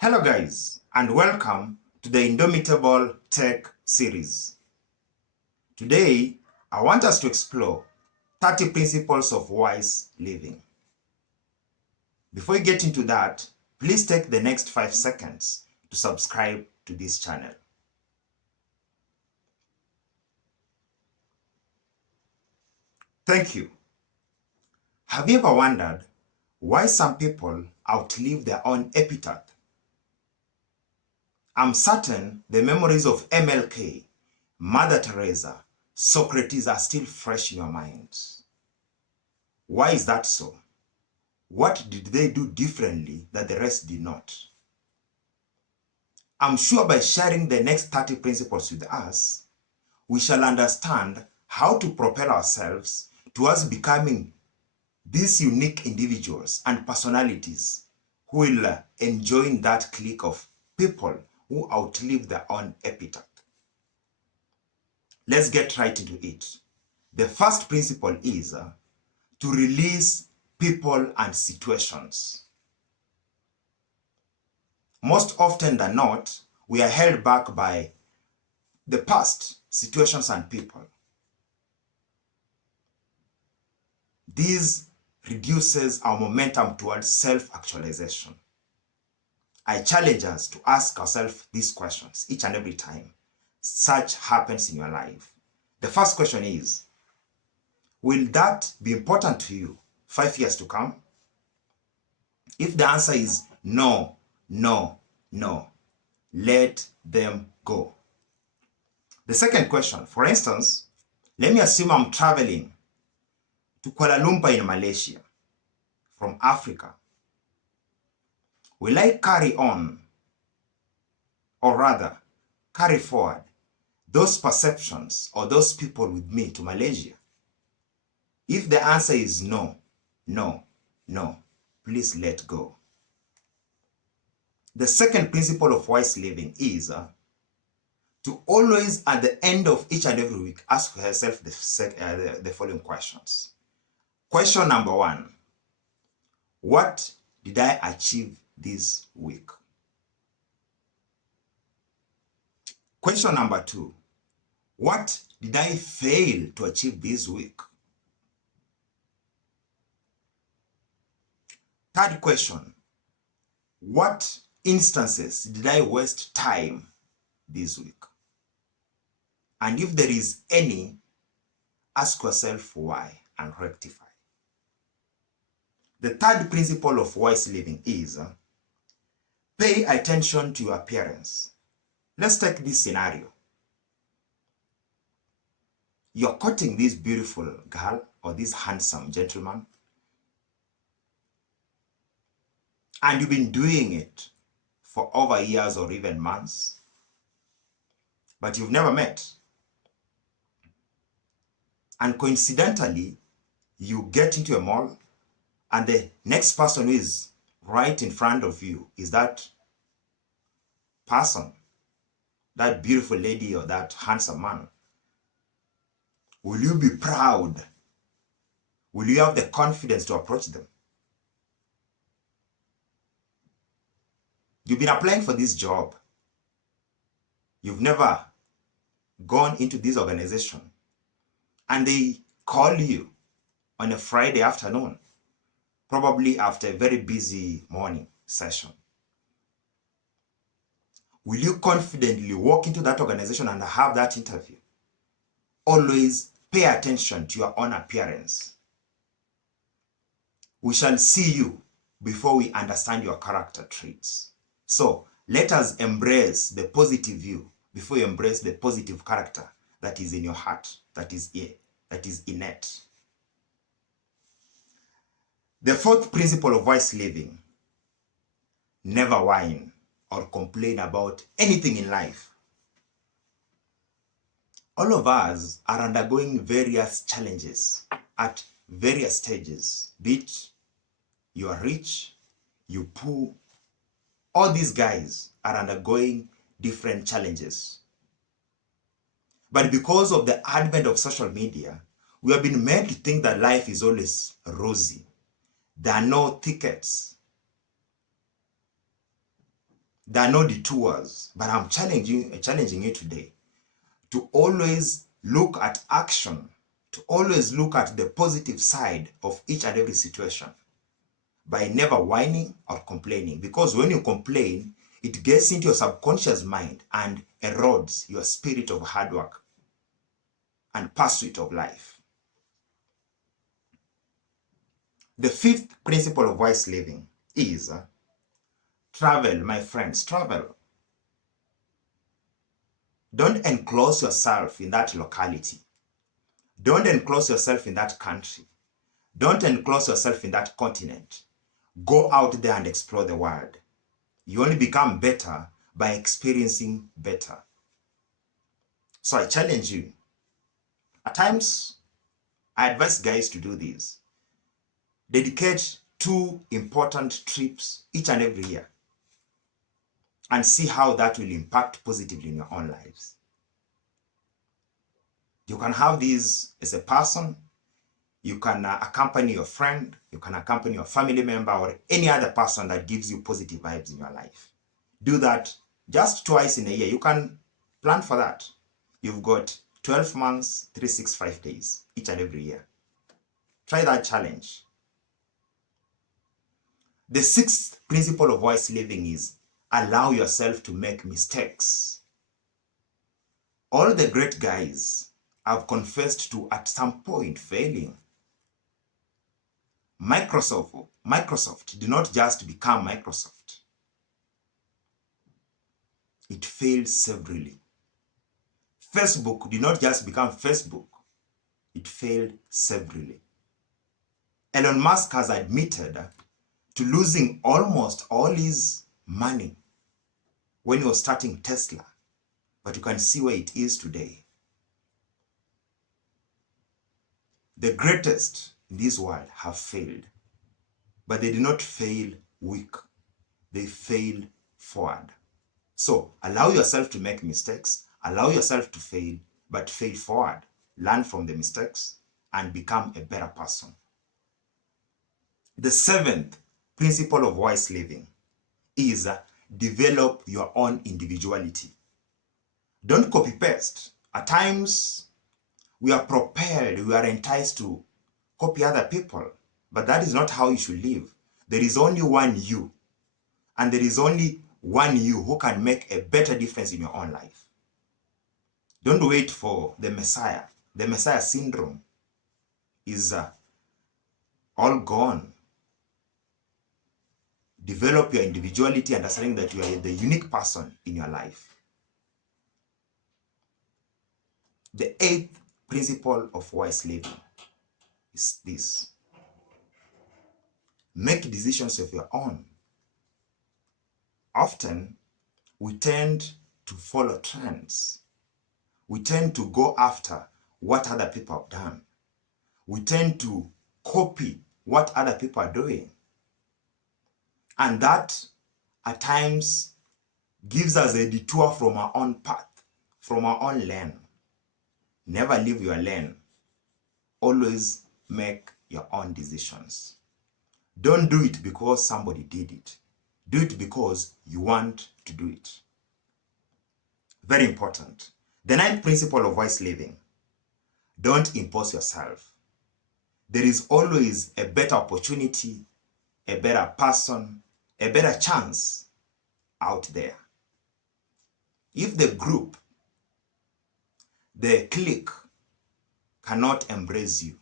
Hello guys, and welcome to the Indomitable Tech series. Today, I want us to explore 30 principles of wise living. Before we get into that, please take the next 5 seconds to subscribe to this channel. Thank you. Have you ever wondered why some people outlive their own epitaph? I'm certain the memories of MLK, Mother Teresa, Socrates are still fresh in your minds. Why is that so? What did they do differently that the rest did not? I'm sure by sharing the next 30 principles with us, we shall understand how to propel ourselves towards becoming these unique individuals and personalities who will enjoy that clique of people who outlive their own epitaph. Let's get right into it. The first principle is to release people and situations. Most often than not, we are held back by the past, situations, and people. This reduces our momentum towards self-actualization. I challenge us to ask ourselves these questions each and every time such happens in your life. The first question is, will that be important to you 5 years to come? If the answer is no, no, no, let them go. The second question, for instance, let me assume I'm traveling to Kuala Lumpur in Malaysia from Africa. Will I carry on, or rather, carry forward those perceptions or those people with me to Malaysia? If the answer is no, no, no, please let go. The second principle of wise living is to always, at the end of each and every week, ask yourself the following questions. Question number 1, what did I achieve this week? Question number 2, what did I fail to achieve this week? Third question, what instances did I waste time this week? And if there is any, ask yourself why and rectify. The third principle of wise living is pay attention to your appearance. Let's take this scenario. You're courting this beautiful girl or this handsome gentleman, and you've been doing it for over years or even months, but you've never met. And coincidentally, you get into a mall, and the next person who is right in front of you is that person, that beautiful lady or that handsome man. Will you be proud? Will you have the confidence to approach them? You've been applying for this job. You've never gone into this organization, and they call you on a Friday afternoon, probably after a very busy morning session. Will you confidently walk into that organization and have that interview? Always pay attention to your own appearance. We shall see you before we understand your character traits. So let us embrace the positive view before you embrace the positive character that is in your heart, that is innate. The fourth principle of wise living, never whine or complain about anything in life. All of us are undergoing various challenges at various stages, be it you are rich, you poor. All these guys are undergoing different challenges. But because of the advent of social media, we have been made to think that life is always rosy. There are no thickets. There are no detours, but I'm challenging you today to always look at action, to always look at the positive side of each and every situation by never whining or complaining. Because when you complain, it gets into your subconscious mind and erodes your spirit of hard work and pursuit of life. The fifth principle of wise living is travel, my friends, travel. Don't enclose yourself in that locality. Don't enclose yourself in that country. Don't enclose yourself in that continent. Go out there and explore the world. You only become better by experiencing better. So I challenge you. At times, I advise guys to do this. Dedicate 2 important trips each and every year and see how that will impact positively in your own lives. You can have these as a person. You can accompany your friend. You can accompany your family member or any other person that gives you positive vibes in your life. Do that just twice in a year. You can plan for that. You've got 12 months, 365 days each and every year. Try that challenge. The sixth principle of wise living is allow yourself to make mistakes. All the great guys have confessed to at some point failing. Microsoft did not just become Microsoft. It failed severally. Facebook did not just become Facebook. It failed severally. Elon Musk has admitted to losing almost all his money when he was starting Tesla. But you can see where it is today. The greatest in this world have failed. But they did not fail weak. They failed forward. So allow yourself to make mistakes. Allow yourself to fail, but fail forward. Learn from the mistakes and become a better person. The seventh principle of wise living is develop your own individuality. Don't copy paste. At times, we are propelled, we are enticed to copy other people, but that is not how you should live. There is only one you, and there is only one you who can make a better difference in your own life. Don't wait for the Messiah. The Messiah syndrome is all gone. Develop your individuality, understanding that you are the unique person in your life. The eighth principle of wise living is this: make decisions of your own. Often, we tend to follow trends. We tend to go after what other people have done. We tend to copy what other people are doing. And that, at times, gives us a detour from our own path, from our own lane. Never leave your lane. Always make your own decisions. Don't do it because somebody did it. Do it because you want to do it. Very important. The ninth principle of wise living: don't impose yourself. There is always a better opportunity, a better person, a better chance out there. If the group, the clique cannot embrace you,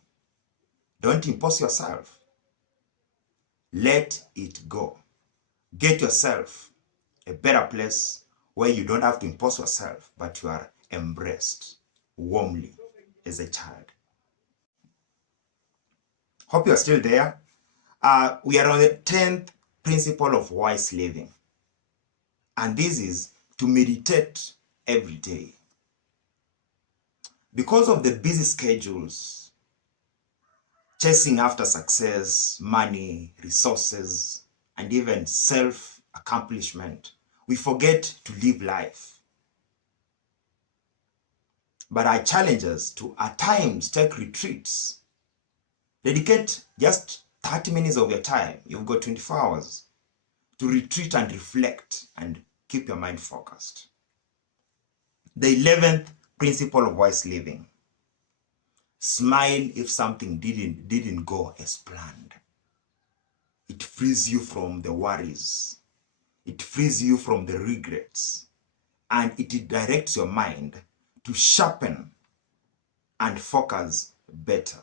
don't impose yourself. Let it go. Get yourself a better place where you don't have to impose yourself, but you are embraced warmly as a child. Hope you are still there. We are on the 10th principle of wise living. And this is to meditate every day. Because of the busy schedules, chasing after success, money, resources, and even self-accomplishment, we forget to live life. But I challenge us to, at times, take retreats. Dedicate just 30 minutes of your time. You've got 24 hours to retreat and reflect and Keep your mind focused. The 11th principle of wise living. Smile if something didn't go as planned. It frees you from the worries. It frees you from the regrets. And it directs your mind to sharpen and focus better.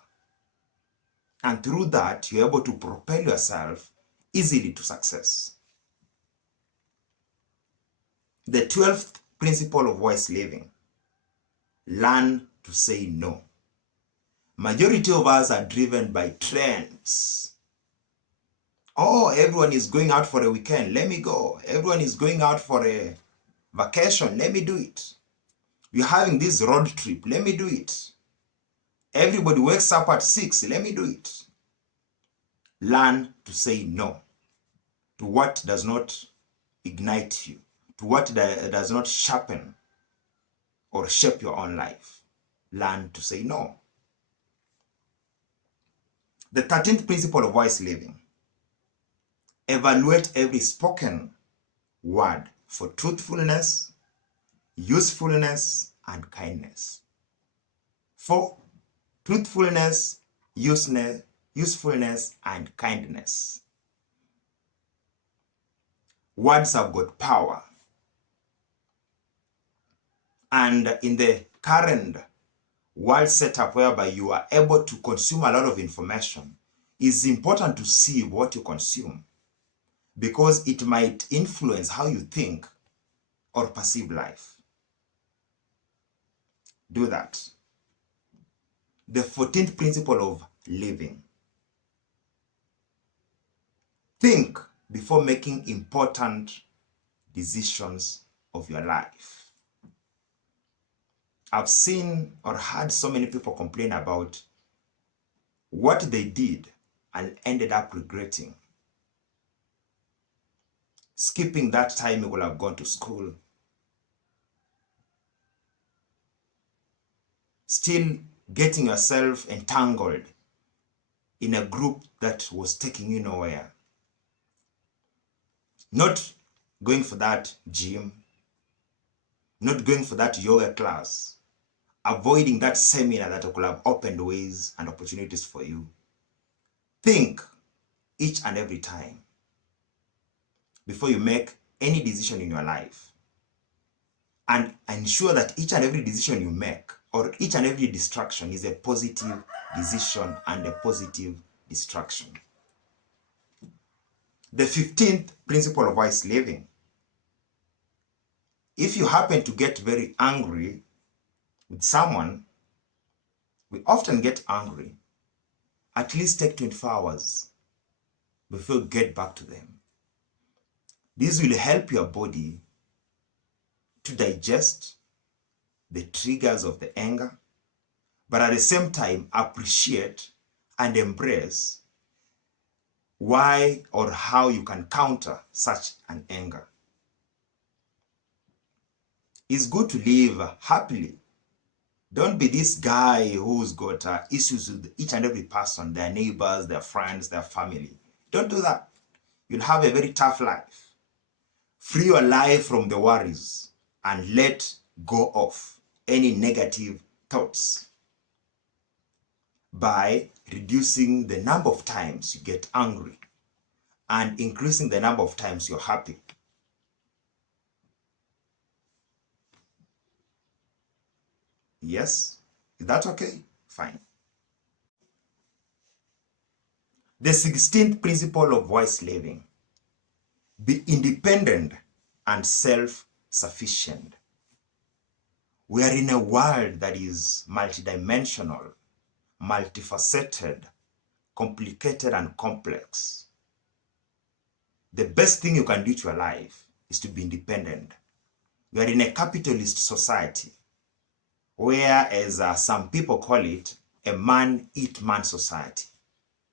And through that, you're able to propel yourself easily to success. The 12th principle of wise living. Learn to say no. Majority of us are driven by trends. Oh, everyone is going out for a weekend. Let me go. Everyone is going out for a vacation. Let me do it. We're having this road trip. Let me do it. Everybody wakes up at 6. Let me do it. Learn to say no to what does not ignite you, to what does not sharpen or shape your own life. Learn to say no. The 13th principle of wise living. Evaluate every spoken word for truthfulness, usefulness, and kindness. For truthfulness, usefulness, and kindness. Words have got power. And in the current world setup whereby you are able to consume a lot of information, it's important to see what you consume, because it might influence how you think or perceive life. Do that. The 14th principle of living. Think before making important decisions of your life. I've seen or heard so many people complain about what they did and ended up regretting. Skipping that time you would have gone to school. Still getting yourself entangled in a group that was taking you nowhere. Not going for that gym. Not going for that yoga class. Avoiding that seminar that could have opened ways and opportunities for you. Think each and every time before you make any decision in your life. And ensure that each and every decision you make, or each and every distraction, is a positive decision and a positive distraction. The 15th principle of wise living. If you happen to get very angry with someone, we often get angry. At least take 24 hours before you get back to them. This will help your body to digest the triggers of the anger, but at the same time appreciate and embrace why or how you can counter such an anger. It's good to live happily. Don't be this guy who's got issues with each and every person, their neighbors, their friends, their family. Don't do that. You'll have a very tough life. Free your life from the worries and let go of any negative thoughts by reducing the number of times you get angry and increasing the number of times you're happy. Yes? Is that okay? Fine. The 16th principle of wise living. Be independent and self-sufficient. We are in a world that is multidimensional, multifaceted, complicated, and complex. The best thing you can do to your life is to be independent. We are in a capitalist society where, as some people call it, a man-eat-man society.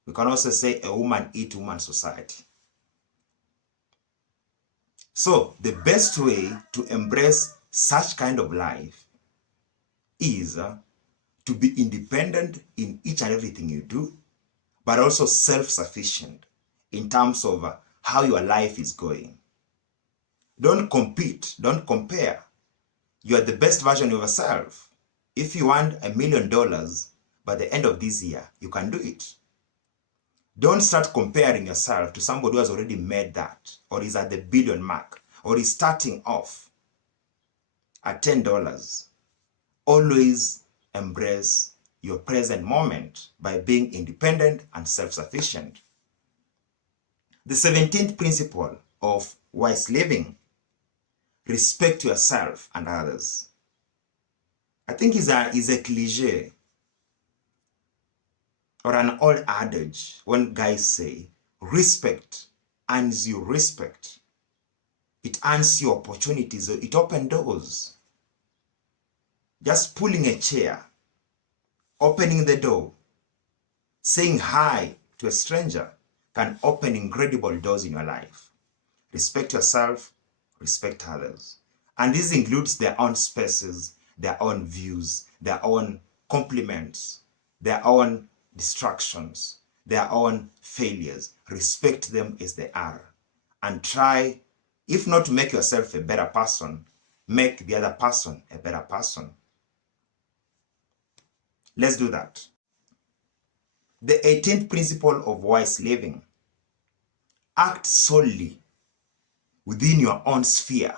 We can also say a woman-eat-woman society. So the best way to embrace such kind of life is to be independent in each and everything you do, but also self-sufficient in terms of how your life is going. Don't compete. Don't compare. You are the best version of yourself. If you want $1 million by the end of this year, you can do it. Don't start comparing yourself to somebody who has already made that, or is at the billion mark, or is starting off at $10. Always embrace your present moment by being independent and self-sufficient. The 17th principle of wise living: respect yourself and others. I think is a cliche or an old adage when guys say, respect earns you respect. It earns you opportunities, it opens doors. Just pulling a chair, opening the door, saying hi to a stranger can open incredible doors in your life. Respect yourself, respect others. And this includes their own spaces, their own views, their own compliments, their own distractions, their own failures. Respect them as they are. And try, if not to make yourself a better person, make the other person a better person. Let's do that. The 18th principle of wise living: act solely within your own sphere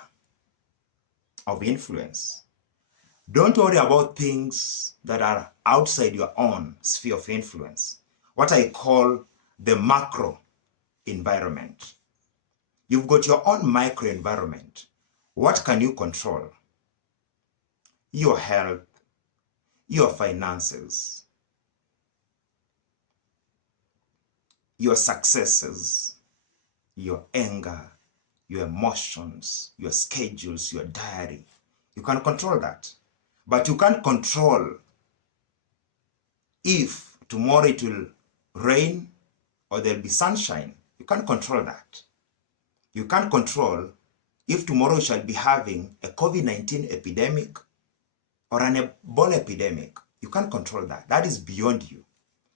of influence. Don't worry about things that are outside your own sphere of influence, what I call the macro environment. You've got your own micro environment. What can you control? Your health, your finances, your successes, your anger, your emotions, your schedules, your diary. You can control that. But you can't control if tomorrow it will rain or there'll be sunshine. You can't control that. You can't control if tomorrow you shall be having a COVID-19 epidemic or an Ebola epidemic. You can't control that. That is beyond you.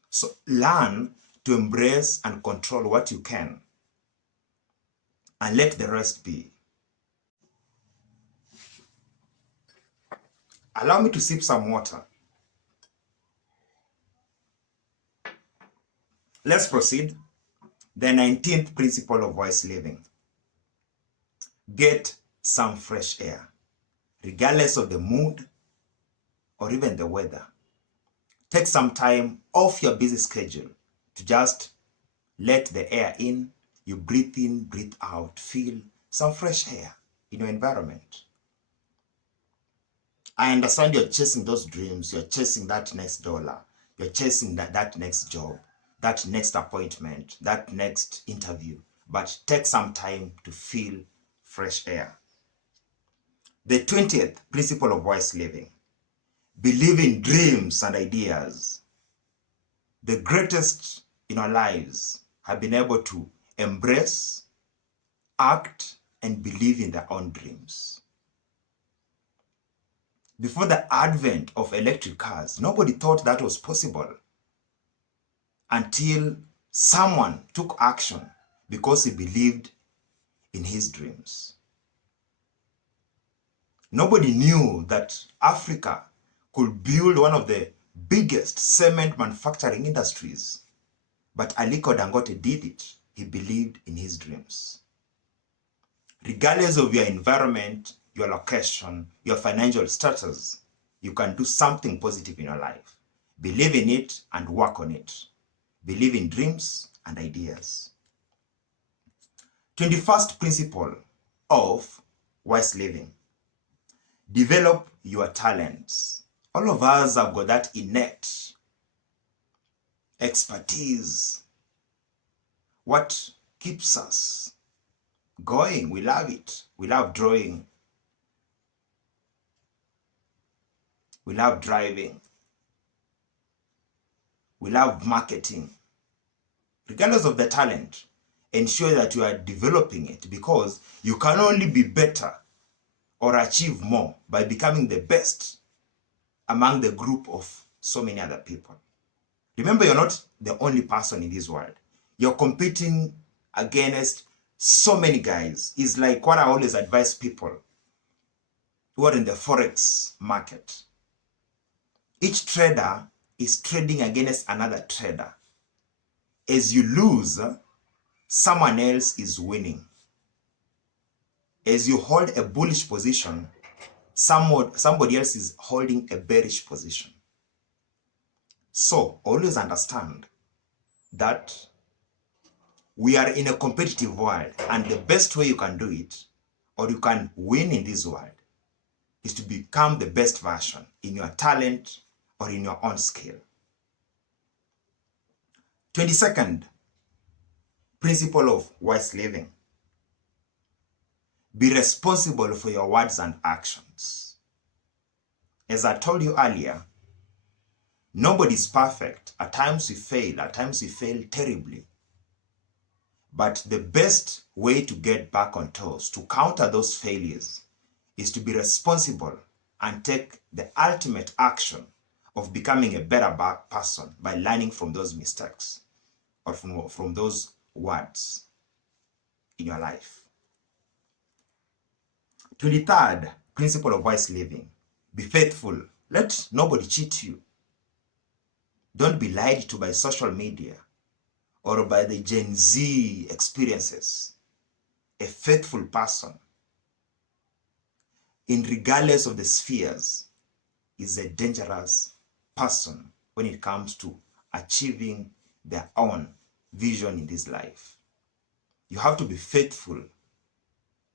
So learn to embrace and control what you can and let the rest be. Allow me to sip some water. Let's proceed. The 19th principle of wise living: get some fresh air, regardless of the mood or even the weather. Take some time off your busy schedule to just let the air in. You breathe in, breathe out, feel some fresh air in your environment. I understand you're chasing those dreams, you're chasing that next dollar, you're chasing that next job, that next appointment, that next interview, but take some time to feel fresh air. The 20th principle of wise living: believe in dreams and ideas. The greatest in our lives have been able to embrace, act, and believe in their own dreams. Before the advent of electric cars, nobody thought that was possible until someone took action because he believed in his dreams. Nobody knew that Africa could build one of the biggest cement manufacturing industries, but Aliko Dangote did it. He believed in his dreams. Regardless of your environment, your location, your financial status, you can do something positive in your life. Believe in it and work on it. Believe in dreams and ideas. 21st principle of wise living: develop your talents. All of us have got that innate expertise. What keeps us going? We love it. We love drawing. We love driving. We love marketing. Regardless of the talent, ensure that you are developing it, because you can only be better or achieve more by becoming the best among the group of so many other people. Remember, you're not the only person in this world. You're competing against So many guys is like what I always advise people who are in the forex market. Each trader is trading against another trader. As you lose, someone else is winning. As you hold a bullish position, somebody else is holding a bearish position. So always understand that we are in a competitive world, and the best way you can do it, or you can win in this world, is to become the best version in your talent or in your own skill. 22nd principle of wise living. Be responsible for your words and actions. As I told you earlier, nobody's perfect. At times we fail terribly. But the best way to get back on toes, to counter those failures, is to be responsible and take the ultimate action of becoming a better person by learning from those mistakes or from those words in your life. 23rd principle of wise living. Be faithful. Let nobody cheat you. Don't be lied to by social media or by the Gen Z experiences. A faithful person, regardless of the spheres, is a dangerous person when it comes to achieving their own vision in this life. You have to be faithful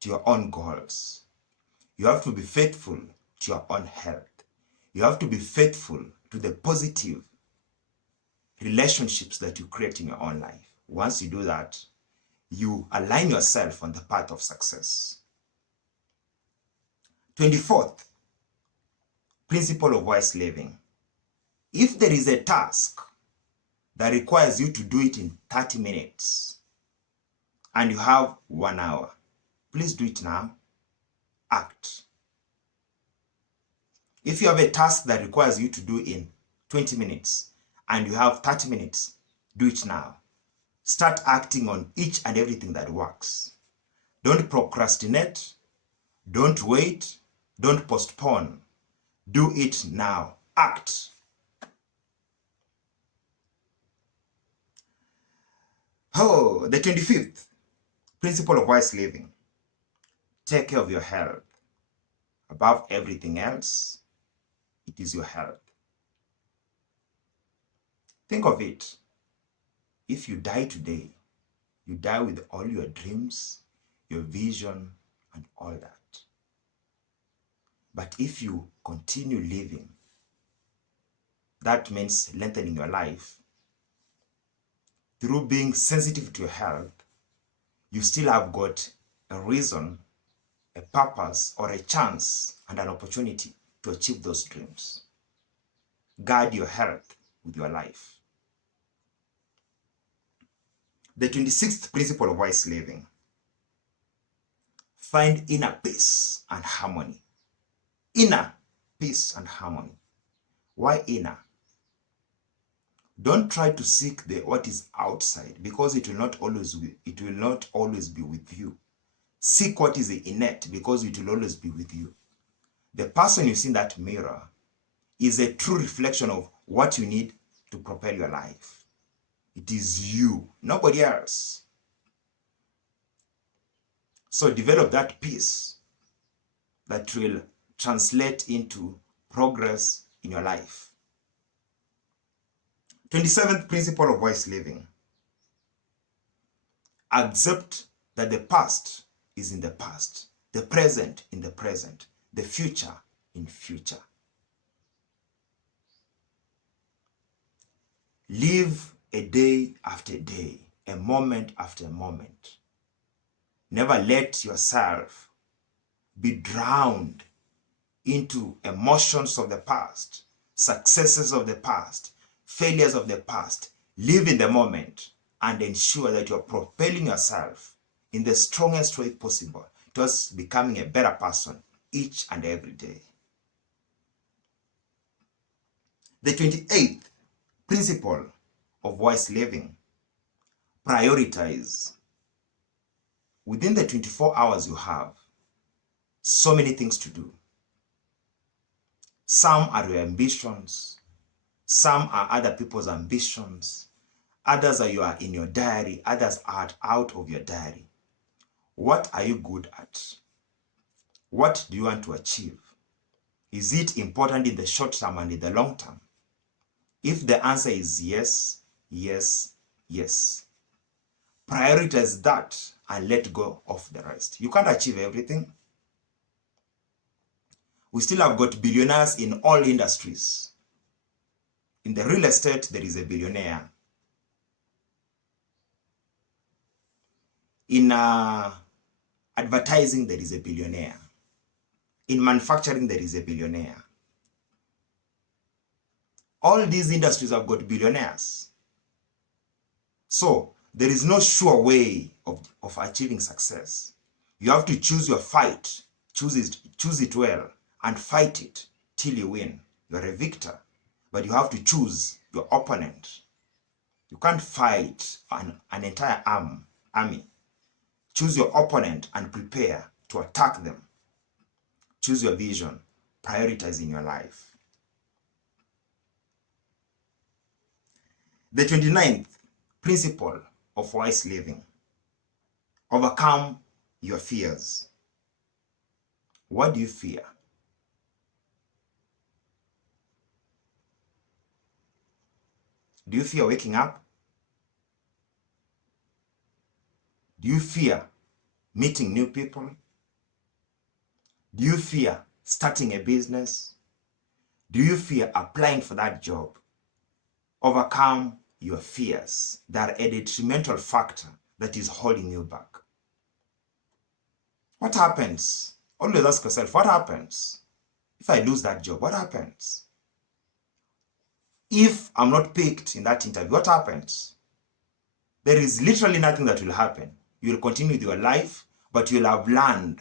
to your own goals. You have to be faithful to your own health. You have to be faithful to the positive relationships that you create in your own life. Once you do that, you align yourself on the path of success. 24th principle of wise living. If there is a task that requires you to do it in 30 minutes and you have 1 hour, please do it now. Act. If you have a task that requires you to do in 20 minutes and you have 30 minutes, do it now. Start acting on each and everything that works. Don't procrastinate. Don't wait. Don't postpone. Do it now. Act. Oh, the 25th principle of wise living. Take care of your health. Above everything else, it is your health. Think of it. If you die today, you die with all your dreams, your vision, and all that. But if you continue living, that means lengthening your life. Through being sensitive to your health, you still have got a reason, a purpose, or a chance and an opportunity to achieve those dreams. Guard your health with your life. The 26th principle of wise living. Find inner peace and harmony. Inner peace and harmony. Why inner? Don't try to seek what is outside, because it will not always be with you. Seek what is innate, because it will always be with you. The person you see in that mirror is a true reflection of what you need to propel your life. It is you, nobody else. So develop that peace that will translate into progress in your life. 27th principle of wise living. Accept that the past is in the past, the present in the present, the future in future. Live a day after day, a moment after moment. Never let yourself be drowned into emotions of the past, successes of the past, failures of the past. Live in the moment and ensure that you're propelling yourself in the strongest way possible towards becoming a better person each and every day. The 28th principle of wise living. Prioritize. within the 24 hours you have, so many things to do. Some are your ambitions. Some are other people's ambitions. Others are you are in your diary. Others are out of your diary. What are you good at? What do you want to achieve? Is it important in the short term and in the long term? If the answer is yes, yes, yes, prioritize that and let go of the rest. You can't achieve everything. We still have got billionaires in all industries. In the real estate, there is a billionaire. In advertising, there is a billionaire. In manufacturing, there is a billionaire. All these industries have got billionaires. So there is no sure way of achieving success. You have to choose your fight, choose it well, and fight it till you win. You're a victor, but you have to choose your opponent. You can't fight an entire army. Choose your opponent and prepare to attack them. Choose your vision, prioritize in your life. The 29th principle of wise living: overcome your fears. What do you fear? Do you fear waking up? Do you fear meeting new people? Do you fear starting a business? Do you fear applying for that job? Overcome your fears that are a detrimental factor that is holding you back. What happens? Always ask yourself, what happens if I lose that job? What happens if I'm not picked in that interview? What happens? There is literally nothing that will happen. You will continue with your life, but you'll have learned.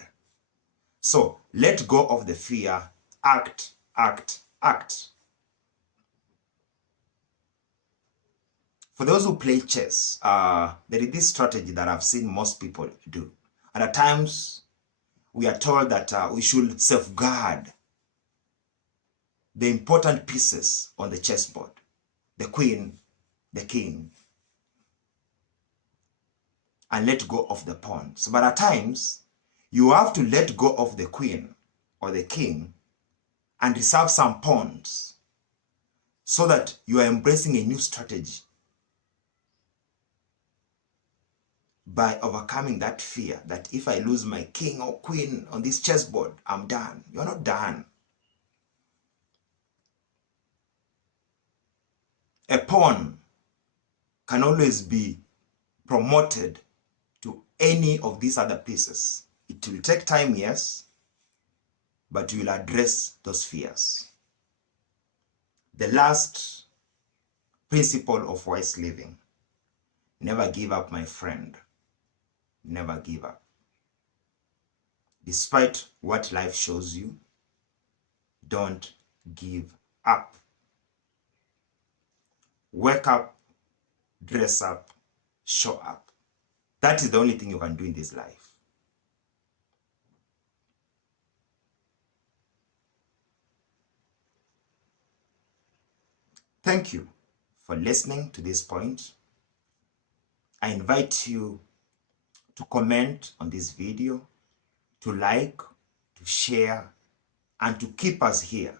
So let go of the fear. Act, act, act. For those who play chess, there is this strategy that I've seen most people do. And at times, we are told that we should safeguard the important pieces on the chessboard: the queen, the king, and let go of the pawns. But at times, you have to let go of the queen or the king and reserve some pawns so that you are embracing a new strategy by overcoming that fear that if I lose my king or queen on this chessboard, I'm done. You're not done. A pawn can always be promoted to any of these other pieces. It will take time, yes, but you will address those fears. The last principle of wise living: never give up, my friend. Never give up. Despite what life shows you, don't give up. Wake up, dress up, show up. That is the only thing you can do in this life. Thank you for listening to this point. I invite you to comment on this video, to like, to share, and to keep us here,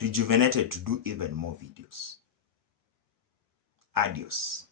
rejuvenated to do even more videos. Adios.